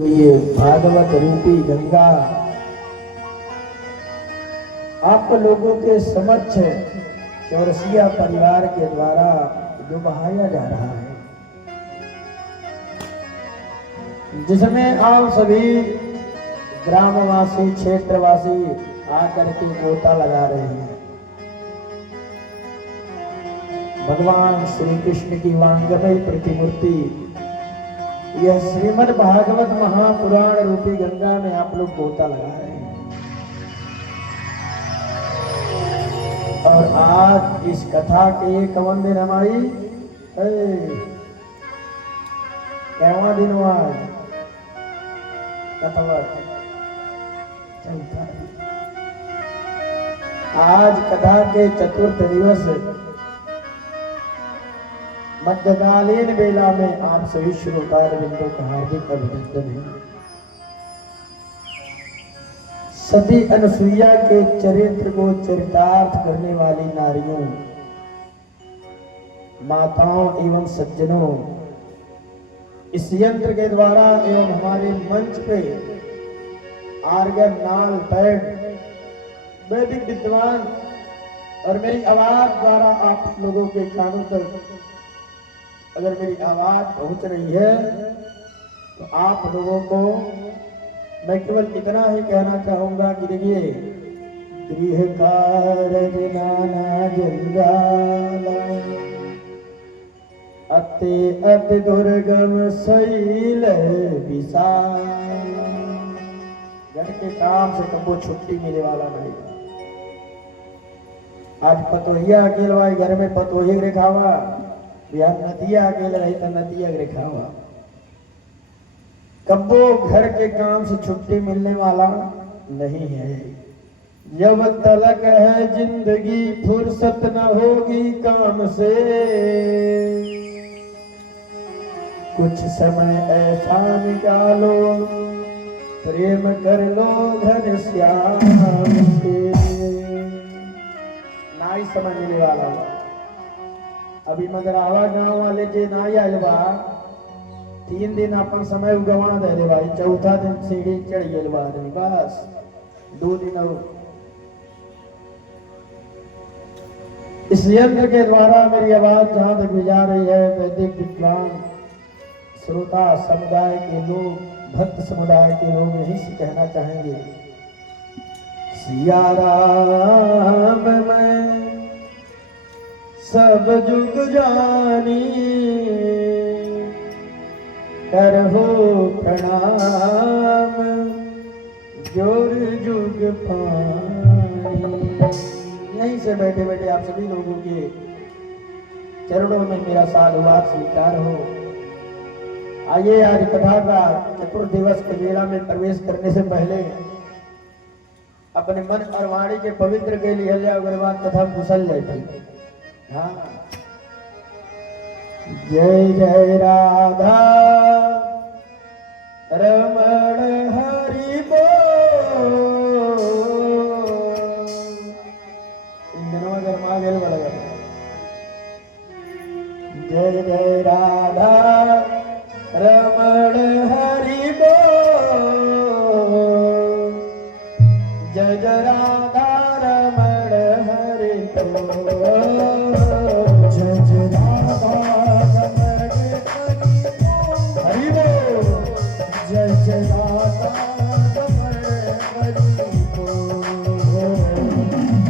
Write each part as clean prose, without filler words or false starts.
ये भागवत रूपी गंगा आप लोगों के समक्ष चौरसिया परिवार के द्वारा जो बहाया जा रहा है, जिसमें आप सभी ग्रामवासी क्षेत्रवासी आकर के गोता लगा रहे हैं। भगवान श्री कृष्ण की वांगमय प्रतिमूर्ति यह श्रीमद् भागवत महापुराण रूपी गंगा में आप लोग गोता लगा रहे हैं। और आज इस कथा के कवन दिन हमारी कैवा दिन आज कथावत चौथा। आज कथा के चतुर्थ दिवस मध्यकालीन वेला में आप सभी श्रोतारविंदों का हार्दिक अभिनंदन है। सती अनुसुईया के चरित्र को चरितार्थ करने वाली नारियों, माताओं एवं सज्जनों, इस यंत्र के द्वारा एवं हमारे मंच पे आर्गन, नाल, पैड, वैदिक विद्वान और मेरी आवाज द्वारा आप लोगों के कानों तक अगर मेरी आवाज पहुंच रही है तो आप लोगों को मैं केवल इतना ही कहना चाहूंगा कि देखिए, गृह कारज नाना जंजाला अति अति दुर्गम शैल विशाल। घर के काम से कबो छुट्टी मिले वाला नहीं। आज पतोहिया अकेले भाई घर में पतोही रेखावा, बिहार नदिया अकेले रही तो नदिया रेखावा। कब्बो घर के काम से छुट्टी मिलने वाला नहीं है। जब तलक है जिंदगी फुर्सत न होगी काम से, कुछ समय ऐसा निकालो प्रेम कर लो घनश्याम से। नाई समय मिले वाला अभी मगर आवा गाँव वाले जे नाई आयल बा, 3 दिन अपन समय गवा दे भाई, चौथा दिन सीढ़ी चढ़ गए बस 2 दिन और। इस यंत्र के द्वारा मेरी आवाज जहां तक भी जा रही है, वैदिक विद्वान श्रोता समुदाय के लोग, भक्त समुदाय के लोग यही से कहना चाहेंगे, सिया राम मैं सब जुग जानी, करहो प्रणाम जोर जुग पानी। यहीं से बैठे बैठे आप सभी लोगों के चरणों में मेरा साधुवाद स्वीकार हो। आइए आज कथा का चतुर्थ दिवस के मेला में प्रवेश करने से पहले अपने मन और वाणी के पवित्र के लिए अगर बात कथा कुशल लेते। हाँ, जय जय राधा रमण हरि बोल। गरमा गेल बड़ा। जय जय राधा रमण हरि बोल, जय जय राधा रमण हरि बोल, जय जय राधा रमण हरि बोल, जय जय राधा रमण हरि बोल,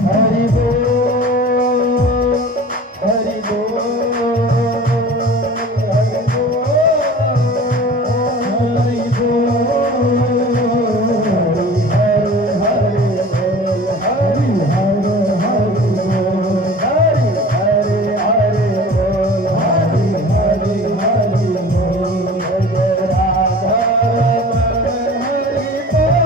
हरि बोल हरि बोल हरि बोल हरि बोल, हरि हरि हरि हरि बोल, हरि हरि हरि बोल, हरि हरि हरि बोल, जय जय राधा रमण हरि बोल।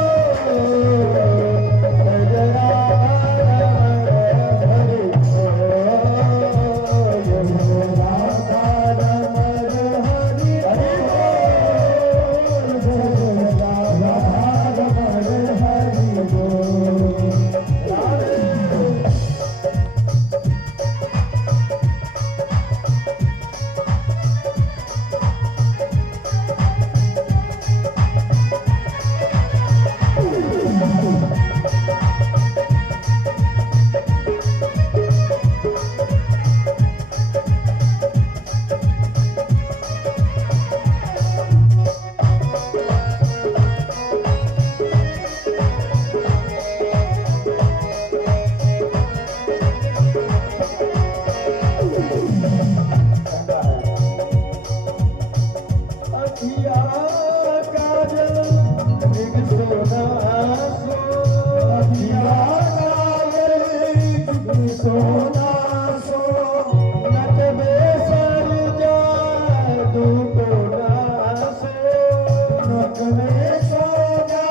में सो जा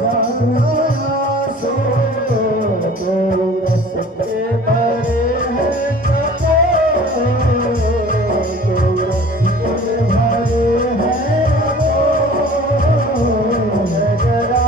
जागना सो तो रस के भरे हैं कपों तो रस के भरे हैं कपों जगरा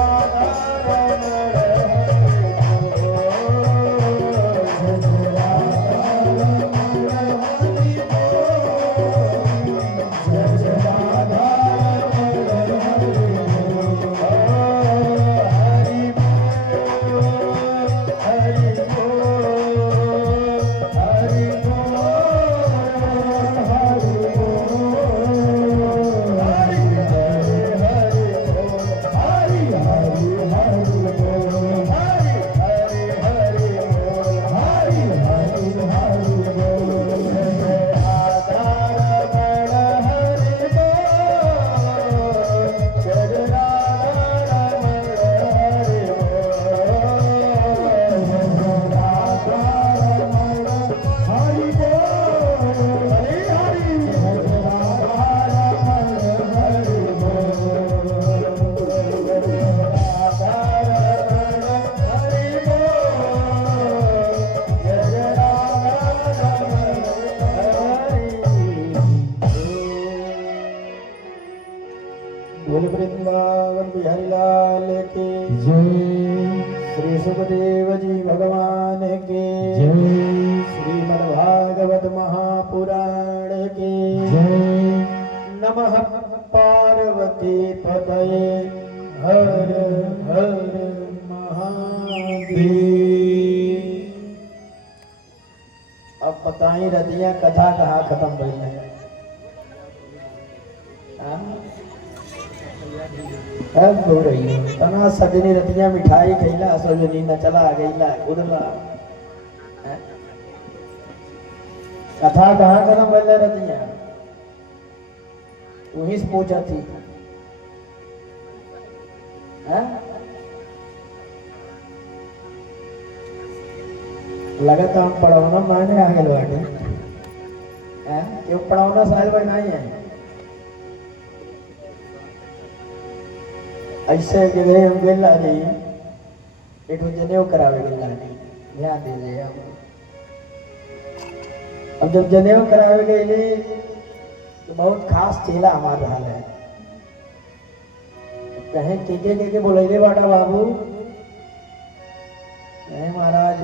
बोल वृंदावन बिहारी लाल के जय। श्री सुखदेव जी भगवान के जय। श्रीमद्भागवत महापुराण के जय। नमः पार्वती पतये हर हर महादेव। अब बताई रतिया कथा कहाँ खत्म भइल है? अब हो रही है तना सजनी रतिया मिठाई खैला सोजनी न चला गईला उदला कथा कहाँ खत्म भइल रतिया वहीं से पूछा थी लगा तो हम पढ़ाना माने आ गए बाटे क्यों पढ़ाना साल भाई नहीं है ऐसे गए हम गेला नहीं एक जनेऊ करावे गेला नहीं ध्यान दीजिए अब जब जनेऊ करावे गए तो बहुत खास चेला हमारा रहा है कहे के बोले बाटा बाबू नहीं महाराज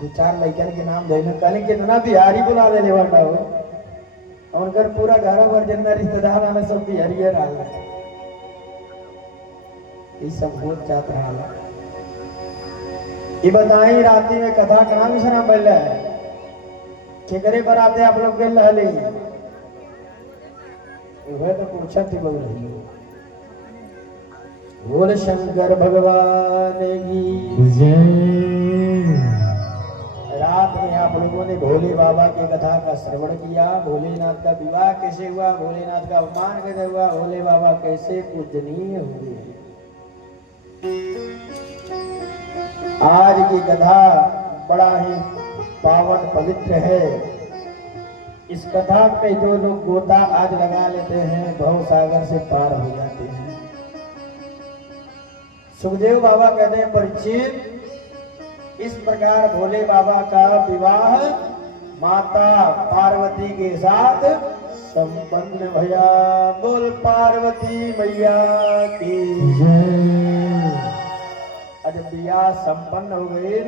दो चार लड़कन के नाम धोने कल कितना बिहारी बुला ले बाटा हो और घर पूरा घर भर जितना रिश्तेदार आने सब बिहारी रहा ये सब बहुत जात रहा ये बताई राती में कथा कहाँ मिश्रा बैल है केकरे पर आते आप लोग गेल रहले वह तो पूछा थी बोल रही हो बोल शंकर भगवान की जय। रात में आप लोगों ने भोले बाबा की कथा का श्रवण किया भोलेनाथ का विवाह कैसे हुआ भोलेनाथ का अपमान कैसे हुआ भोले बाबा कैसे पूजनीय हुए। आज की कथा बड़ा ही पावन पवित्र है। इस कथा पे जो लोग गोता आज लगा लेते हैं भव सागर से पार हो जाते हैं। सुखदेव बाबा कहते हैं परीक्षित इस प्रकार भोले बाबा का विवाह माता पार्वती के साथ संपन्न भया। बोल पार्वती मैया की जय। जब विवाह संपन्न हो गए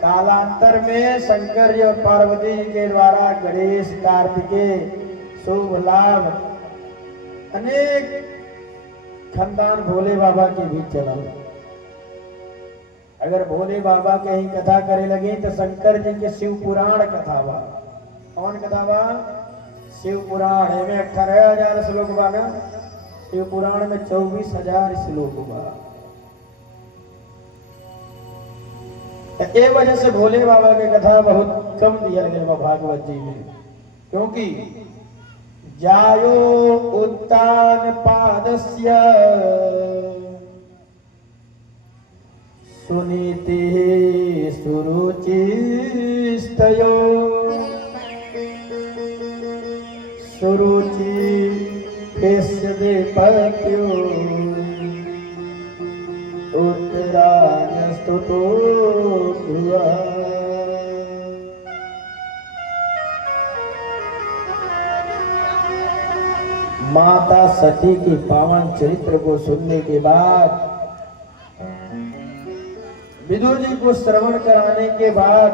कालांतर में शंकर जी और पार्वती जी के द्वारा गणेश कार्तिकेय शुभ लाभ अनेक खानदान भोले बाबा के भी चला। अगर भोले बाबा के ही कथा करे लगे तो शंकर जी के शिव पुराण कथा बा। कौन कथा बा? शिव पुराण में 18,000 श्लोक बा ना। शिव पुराण में 24,000 श्लोक बा। ए वजह से भोले बाबा की कथा बहुत कम दिया गया भागवत जी में क्योंकि जायो उत्तान पादस्य सुनीति सुरुचिस्तयो सुरुचि केस्य विधिपत्यो उत्तरायस्तुतो भुवः। माता सती की पावन चरित्र को सुनने के बाद, विदुर जी को श्रवण कराने के बाद,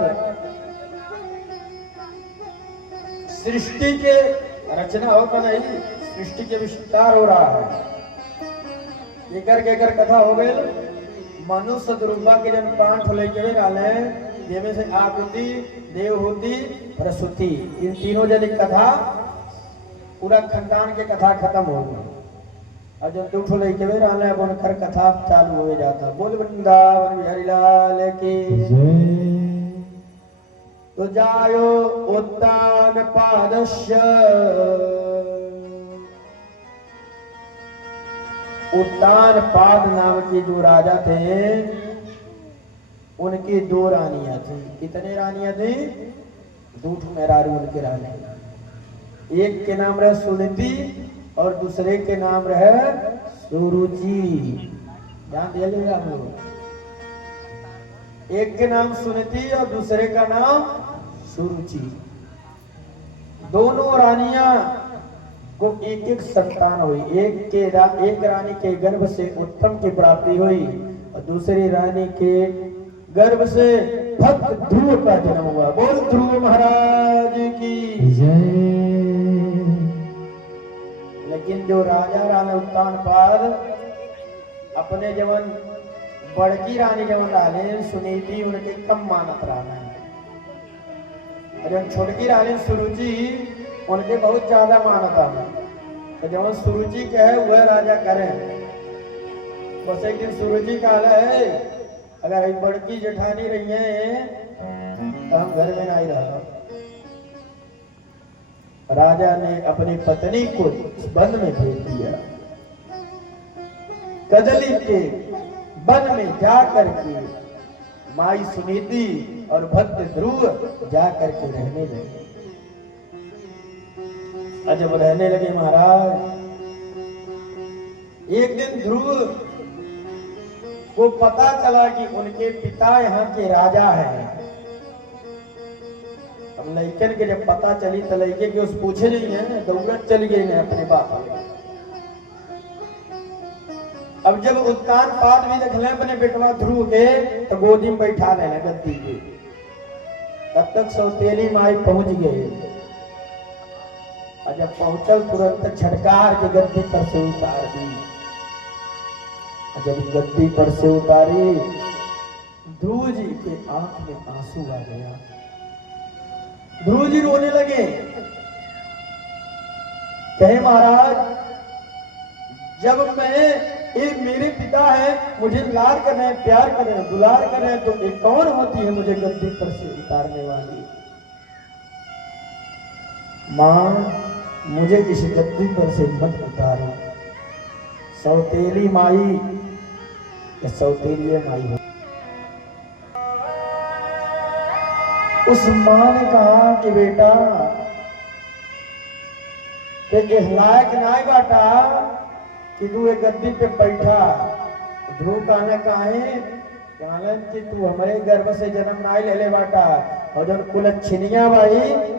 सृष्टि के रचना होकर नहीं, सृष्टि के विस्तार हो रहा है। केकर कथा हो गई। मनुष्य द्रुवा के जन पांच लेके डाले, जिनमें से आकुति, देवहूति, प्रसूति, इन तीनों जन की कथा, पूरा खानदान के कथा खत्म हो गई। और जब दूठो लेके वे डाले, अब उनकर कथा चालू हो जाता। बोल वृंदावन बिहारी लाल की। तो जायो उत्तान पादस्य, उत्तान पाद नाम के जो राजा थे, उनकी दो रानियां थी। कितने रानियां थी? दूठ मेहरारू उनके रानी। एक के नाम रहे सुनीति और दूसरे के नाम रहे सुरुचि। ध्यान दिया जाएगा आप लोग। एक के नाम सुनीति और दूसरे का नाम सुरुचि। दोनों रानियां को एक एक संतान हुई। एक रानी के गर्भ से उत्तम की प्राप्ति हुई और दूसरी रानी के गर्भ से भक्त ध्रुव का जन्म हुआ। बोल ध्रुव महाराज की जय। लेकिन जो राजा रानी उत्तान पाद अपने जवन बड़की रानी जवन रानी सुनीति उनके कम मानत रहा। जब छोटकी रानी सुरुचि उनके बहुत ज्यादा मानता है। तो जब सुरुचि के है वह राजा करे। बस एक दिन सुरुचि का है, अगर बड़की जेठानी रही है तो हम घर में नहीं रहा। राजा ने अपनी पत्नी को वन में भेज दिया। कदली के वन में जाकर के माई सुनीति और भक्त ध्रुव जाकर के रहने लगे। जब रहने लगे महाराज, एक दिन ध्रुव को पता चला कि उनके पिता यहाँ के राजा हैं। अब लड़कन के जब पता चली तो लड़के के उस पूछे नहीं है, दौड़त चली गई ने अपने बाप। अब जब उत्तान पाद भी देख ले अपने बेटवा ध्रुव के, तो गोदी में बैठा लेना गद्दी के। तब तक सौतेली माई पहुंच गए। और जब पहुंचल तुरंत झटकार के गद्दी पर से उतार दी। जब गद्दी पर से उतारी, ध्रुव जी के आंख में आंसू आ गया। ध्रुव जी रोने लगे। कहे महाराज, जब मैं ये मेरे पिता है, मुझे लाड कर रहे हैं, प्यार कर रहे हैं, दुलार कर रहे हैं, तो एक कौन होती है मुझे गद्दी पर से उतारने वाली? मां, मुझे इस गद्दी पर से मत उतारो। सौतेली माई या सौतेली माई हो। उस मां ने कहा कि बेटा ते लायक नाय बाटा कि तू एक गद्दी पे बैठा। ध्रुव कहने कहलन कि तू हमारे गर्भ से जन्म नाय ले ले बाटा। और जब कुलच्छिनिया भाई,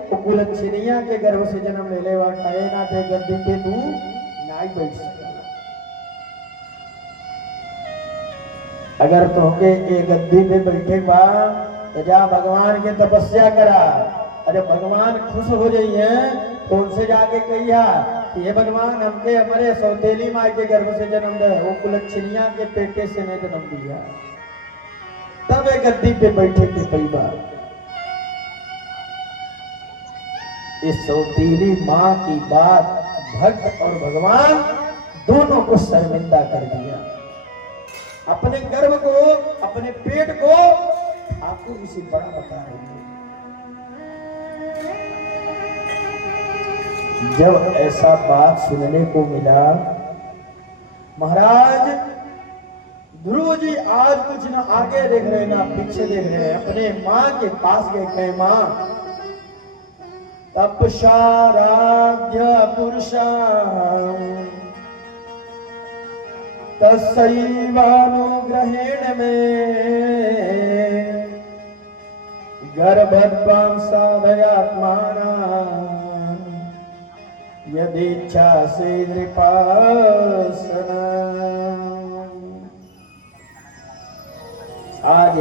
वो कुलच्छिनिया के गर्भ से जन्म ले ले बाटा। ये ना थे गद्दी पे तू नाय बैठ सकता। अगर तुमके ये गद्दी पे बैठे बा तो जा भगवान के तपस्या करा। अरे भगवान खुश हो जाइए तो उनसे जाके कहिया कि हे भगवान, हमके हमारे सौतेली माई के गर्भ से जन्म दे, वो कुलच्छिनिया के पेटे से ने जन्म दिया। तब एक गद्दी पे बैठे के कई बार। इस सौतेली माँ की बात भक्त और भगवान दोनों को शर्मिंदा कर दिया। अपने गर्भ को, अपने पेट को ठाकुर इसी बड़ा बता रहे थे। जब ऐसा बात सुनने को मिला, महाराज ध्रुव जी आज कुछ ना आगे देख रहे ना पीछे देख रहे हैं। अपने माँ के पास गए, कहे माँ, तपसाराध्य पुरुषा तस्सैवानुग्रहेण मे गर्भद्वां साधयात्मानां यदीच्छा से नृपासना। आज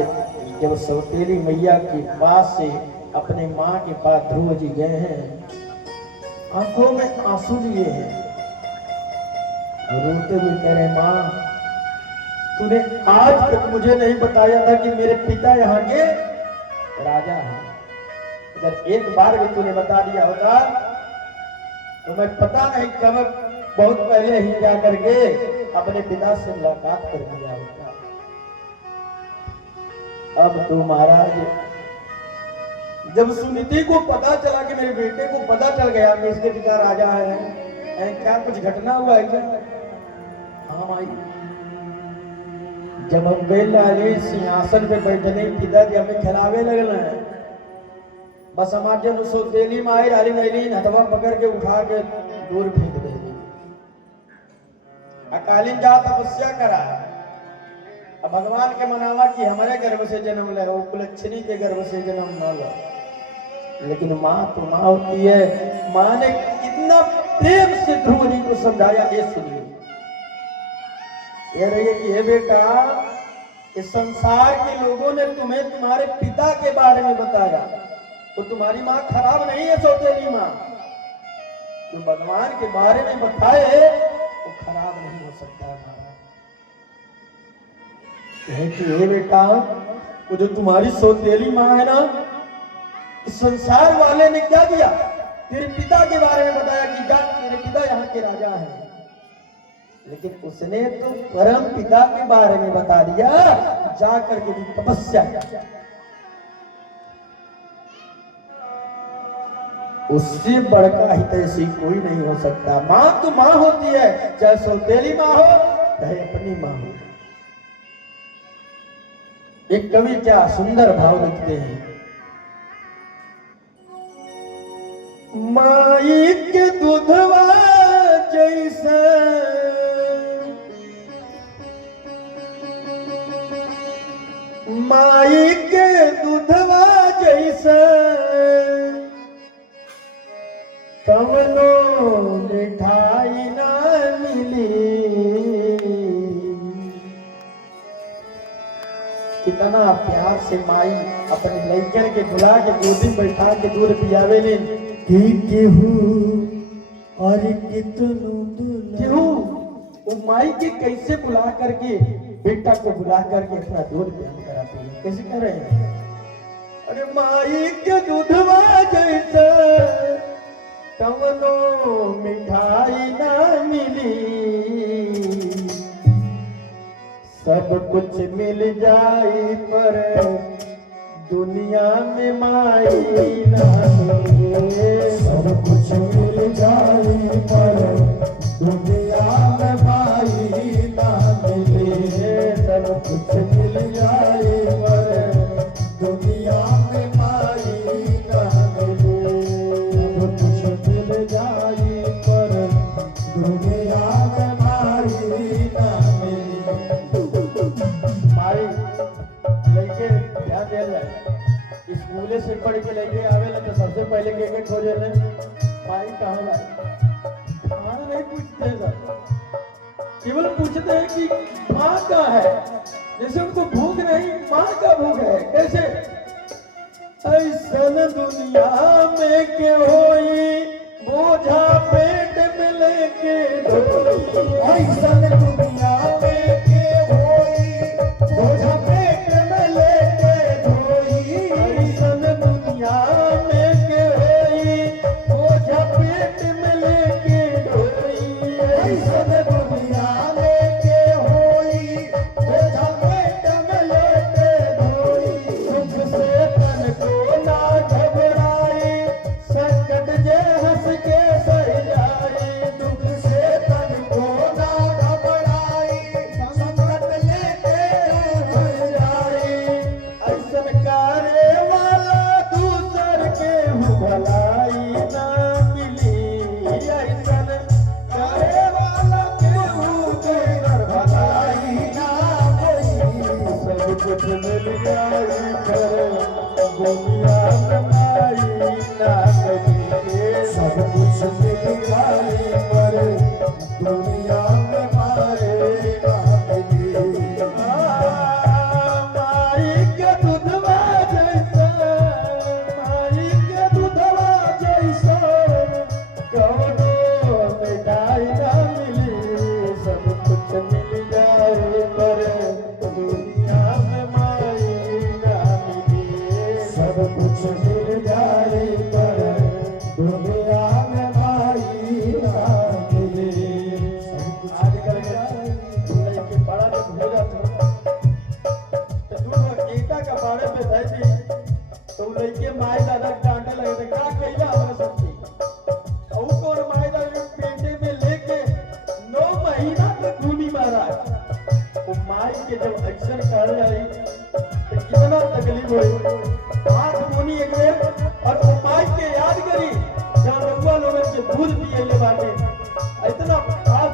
जब सौतेली मैया के पास से अपने माँ के पास ध्रुव जी गए हैं, आंखों में आंसू लिए हैं, रोते हुए कह रहे माँ तूने आज तक मुझे नहीं बताया था कि मेरे पिता यहाँ के राजा हैं। अगर एक बार भी तूने बता दिया होता तो मैं पता नहीं कब बहुत पहले ही जा करके अपने पिता से मुलाकात कर दिया होता। अब तो महाराज जब सुनीति को पता चला कि मेरे बेटे को पता चल गया कि इसके पिता राजा है, क्या कुछ घटना हुआ है क्या? हाँ माई, जब हम बेलाली सिंहासन पे बैठने पिताजी हमें खिलावे लगल है, बस हमारे सौतेली माई डाली नहीं हथवा पकड़ के उठा के दूर फेंक देगी। अकालीन जा तपस्या करा, अब भगवान के मनावा कि हमारे गर्भ से जन्म ले, वो कुलच्छनी के गर्भ से जन्म न लो। लेकिन माँ तो माँ होती है। माँ ने कितना प्रेम से ध्रुव जी को समझाया, ये सुनिए। कह रही है कि हे बेटा, इस संसार के लोगों ने तुम्हें तुम्हारे पिता के बारे में बताया तो तुम्हारी माँ खराब नहीं है सौतेली माँ। जो भगवान के बारे में बताए वो खराब नहीं हो सकता है। कि हे बेटा, वो जो तुम्हारी सौतेली माँ है ना, इस संसार वाले ने क्या किया, तेरे पिता के बारे में बताया कि जा तेरे पिता यहाँ के राजा हैं, लेकिन उसने तो परम पिता के बारे में बता दिया, जा करके भी तपस्या किया। उससे बढ़कर हितैषी कोई नहीं हो सकता। माँ तो माँ होती है, चाहे सौतेली माँ हो चाहे अपनी माँ हो। एक कवि क्या सुंदर भाव लिखते हैं, माई के दूधवा जैसे माई के दूधवा जैसे कवनो मिठाई ना मिली। कितना प्यार से माई अपने लड़कन के बुला के गोदी में बैठा के दूध पियावे ले केहू और केहू वो माई के कैसे बुला करके बेटा को बुला करके अपना दूध पियान कराती है। कैसे कर रहे हैं? अरे माई के दूधवा जैसे कवनो मिठाई ना मिली, सब कुछ मिल जाए पर दुनिया में माई ना मिले। सब कुछ मिल जाए पर दुनिया में माई ना मिले। सब कुछ मिल जाए पर दुनिया में माई ना मिले। सब कुछ मिल जाए पर दुनिया में माई ना मिले। माई लेके ध्यान दे रहा है, स्कूले से पढ़ के लेके आवेला तो सबसे पहले के खोजे ले माई कहाँ लाए। खाना नहीं पूछते हैं सर, केवल पूछते हैं कि माँ कहाँ है। जैसे उनको भूख नहीं, माँ का भूख है। कैसे? ऐसन दुनिया में के होई बोझा पेट में लेके ढोई। ऐसन दुनिया में के होई बोझा पेट में लेके ढोई। ऐसन दुनिया में के होई बोझा पेट में लेके ढोई। ऐसन दुनिया में के होई बोझा पेट में लेके ढोई। सुख से तन को ना घबराए, संकट जे हंस के सह जाए। दुख से तन को ना घबराए, संकट लेके हंस जाए। ऐसन करे वाला दूसर के भलाई ना मिली। ऐसन करे वाला के दुनिया में माई ना मिली सब कुछ मिल जाए पर दुनिया में माए ना मिली माई के दूधवा जैसा माई के दूधवा जैसा कौनो मिठाई ना मिली सब कुछ मिल जाए पर दुनिया में माई ना मिली सब कुछ मिल जाए पर दुनिया में माई ना मिली आजकल के बड़ा लोग हो जाते तो दूर ईटा का बाड़े पे धैती तो लड़के माई दादा डांटे लगे थे क्या कहिला हमारे सबकी और कौन माई दादा पेटे में लेके 9 महीना तक धूनी मारा वो माई के जब अक्षर कर जाए तो कितना तकलीफ हुई हाथ धोनी एक बेर और वो माई के याद करी जहाँ रघुआ लोगन के दूध पिए ले बाटे इतना हाथ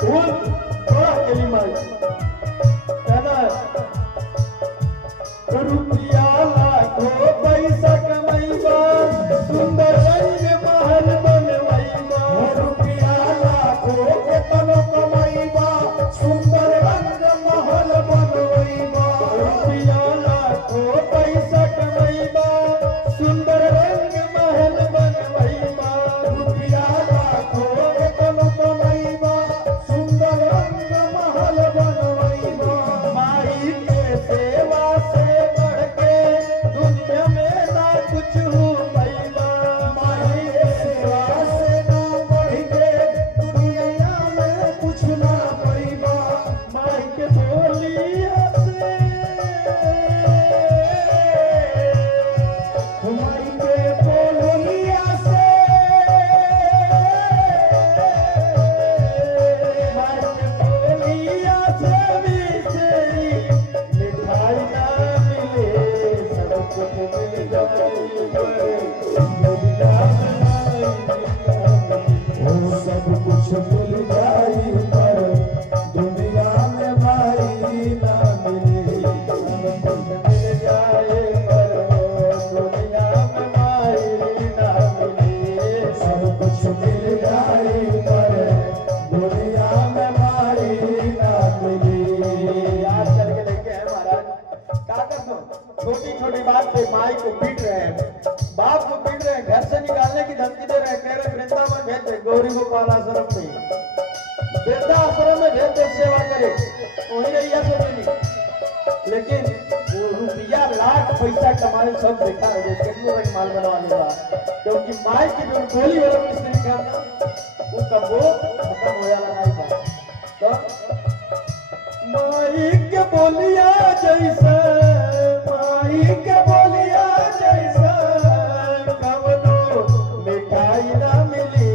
धूल थोड़ा केली माई कहना रुपया लाखों पैसा कमाईबा सुंदर रंग महल बनवाईबा रुपया लाखों केतनो कमाईबा सुंदर रंग महल बनवाईबा रुपया लाखों पैसा कमाईबा सुंदर रंग महल बनवाईबा रुपया लाखों केतनो कमाईबा सुंदर रंग महल बनवाईबा माई के सेवा से बढ़ के दुनिया में ना कुछ हो पाईबा माई के सेवा से ना बढ़ के दुनिया में कुछ ना पाईबा माई के बोलिया से माई के बोलिया से माई के बोलिया से मिश्री मिठाई ना मिले सब कुछ मिल जाए दुनिया में ओ सब कुछ मिल जाए पर दुनिया में माई ना मिले सब कुछ मिल जाए पर दुनिया में माई ना मिले सब कुछ मिल जाए पर दुनिया में माई ना मिले याद करके लेके हैं महाराज क्या कर दो छोटी छोटी बात पे माई को पीट रहे हैं बाप को पीट रहे हैं घर से निकालने की धमकी दे रहे हैं कह रहे वृंदावन भेज दे गौरी गोपाल आश्रम में वृद्धाश्रम में भेज दे सेवा करे वही रैया सोचेगी लेकिन वो रुपया लाख पैसा कमाने सब बेकार हो गए कितनों तक माल बनवाने का क्योंकि माई की जो गोली वाला मिस्त्री का वो कब वो खत्म हो जाला नहीं था तो माई के बोलिया जैसा माई के बोलिया जैसा कवनो मिठाई ना मिली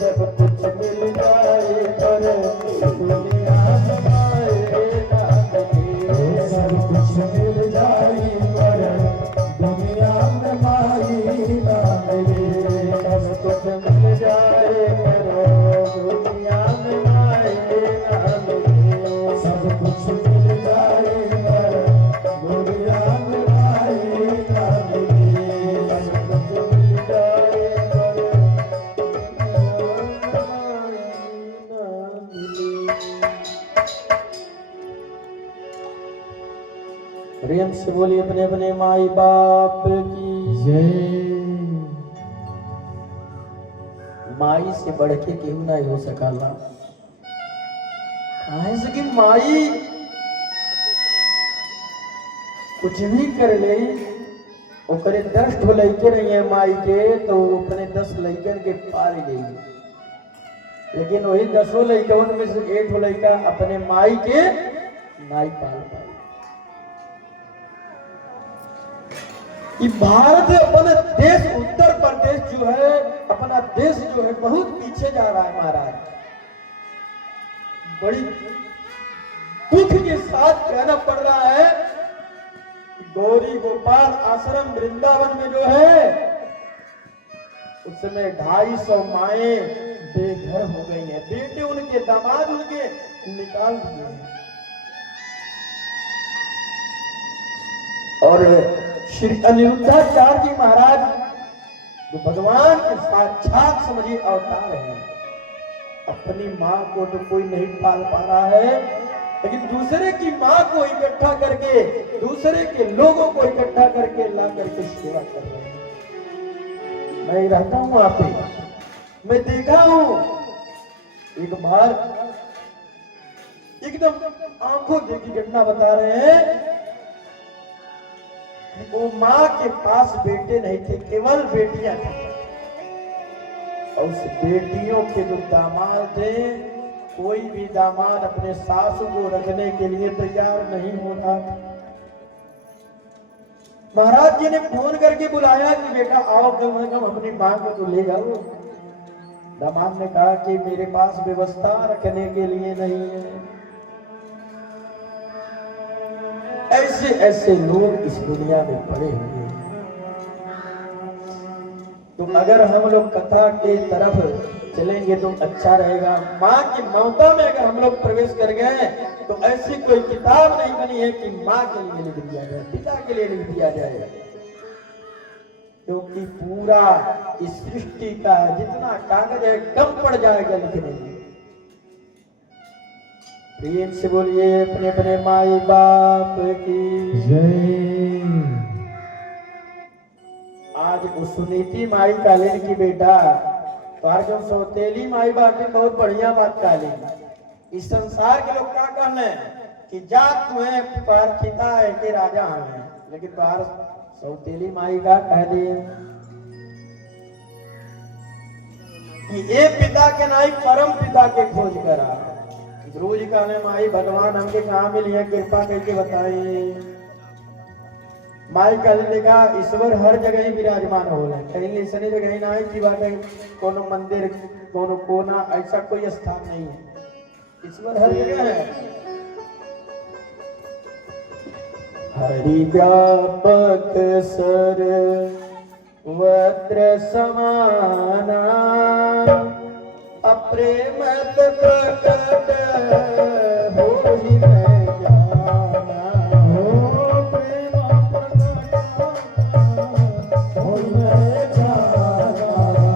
सब कुछ मिल जाए पर दुनिया में माई ना मिली सब कुछ मिल जाए पर दुनिया में माई ना मिली सब कुछ मिल जाए पर दुनिया में माई ना मिली सब कुछ मिल जाए पर दुनिया में माई ना मिली सब कुछ मिल जाए पर माई ना मिली प्रेम से बोली अपने अपने माई बाप की जय माई से बढ़ के केहू ना हो सकाला काहे से कि माई कुछ भी कर ले ओकरे 10 ठो लइके नहीं है माई के तो अपने 10 लइकन के पाल गई लेकिन वही 10 लइकन में से 1 ठो लइका अपने माई के नाई पाल पाई कि भारत अपना देश उत्तर प्रदेश जो है अपना देश जो है बहुत पीछे जा रहा है महाराज बड़ी दुख के साथ कहना पड़ रहा है कि गौरी गोपाल आश्रम वृंदावन में जो है उस समय 250 माएं बेघर हो गई हैं बेटे उनके दामाद उनके निकाल दिए हैं और श्री अनिरुद्धाचार्य जी महाराज जो भगवान के साक्षात समझिए अवतार हैं, अपनी माँ को तो कोई नहीं पाल पा रहा है, लेकिन दूसरे की माँ को इकट्ठा करके, दूसरे के लोगों को इकट्ठा करके ला करके सेवा कर रहे हैं। मैं रहता हूं वहां पे, मैं देखा हूं एक बार एकदम आंखों देखी घटना बता रहे हैं। वो माँ के पास बेटे नहीं थे, केवल बेटियां थी, और उस बेटियों के जो दामाद थे, कोई भी दामाद अपने सासू को रखने के लिए तैयार नहीं होता। महाराज जी ने फोन करके बुलाया कि बेटा आओ, कम से कम अपनी मां को तो ले जाओ। दामाद ने कहा कि मेरे पास व्यवस्था रखने के लिए नहीं है। ऐसे ऐसे लोग इस दुनिया में पड़े हुए हैं। तो अगर हम लोग कथा के तरफ चलेंगे तो अच्छा रहेगा। माँ की ममता में अगर हम लोग प्रवेश कर गए तो ऐसी कोई किताब नहीं बनी है कि माँ के लिए लिख दिया जाए, पिता के लिए लिख दिया जाए, क्योंकि पूरा इस सृष्टि का जितना कागज है कम पड़ जाएगा लिखने में। प्रेम से बोलिए अपने अपने माई बाप की जय। आज वो सुनीति माई कालीन की बेटा तो आज जो सौतेली माई बाप की बहुत बढ़िया बात कालीन। इस संसार के लोग क्या कहने कि जात तुम्हें पर पिता है के राजा हैं, लेकिन बाहर सौतेली माई का कह दे कि ये पिता के नहीं परम पिता के खोज करा। ध्रुव जी कहने माई भगवान हमके कहाँ मिली है, कृपा करके बताइए। माई कल देखा ईश्वर हर जगह ही विराजमान हो रहे, कहीं ऐसा जगह ना है कि बात है कोनो मंदिर कोनो कोना ऐसा कोई स्थान नहीं है, ईश्वर हर जगह है। हरि व्यापक सर्वत्र समाना, अप्रेमत प्रकट होहि मैं जाना। हो प्रेम प्रकट होहि मैं जाना।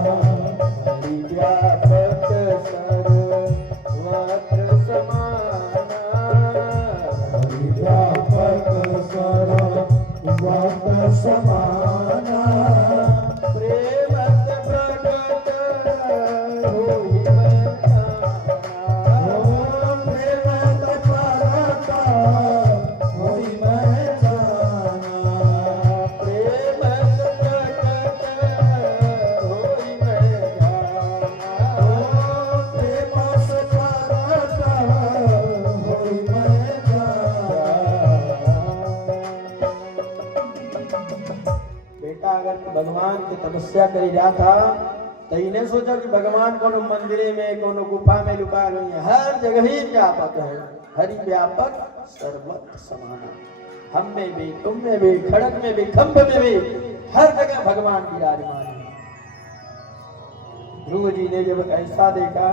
हरि व्यापक सर्वत्र समाना, हरि व्यापक सर्वत्र समाना। प्रेमत प्रकट होहि मैं जाना। प्रेमत प्रकट होहि मैं जाना। प्रेमत प्रकट होहि मैं जाना। प्रेमत प्रकट होहि मैं जाना। बेटा अगर भगवान की तपस्या करी जाता तो इन्हें सोचो कि भगवान कोनो मंदिरे में कोनो गुफा में लुका नहीं है, हर जगह ही व्यापक है। हरि व्यापक सर्वत्र समाना, हम में भी, तुम में भी, खड़ग में भी, खंभ में भी, हर जगह भगवान विराजमान है। ध्रुव जी ने जब ऐसा देखा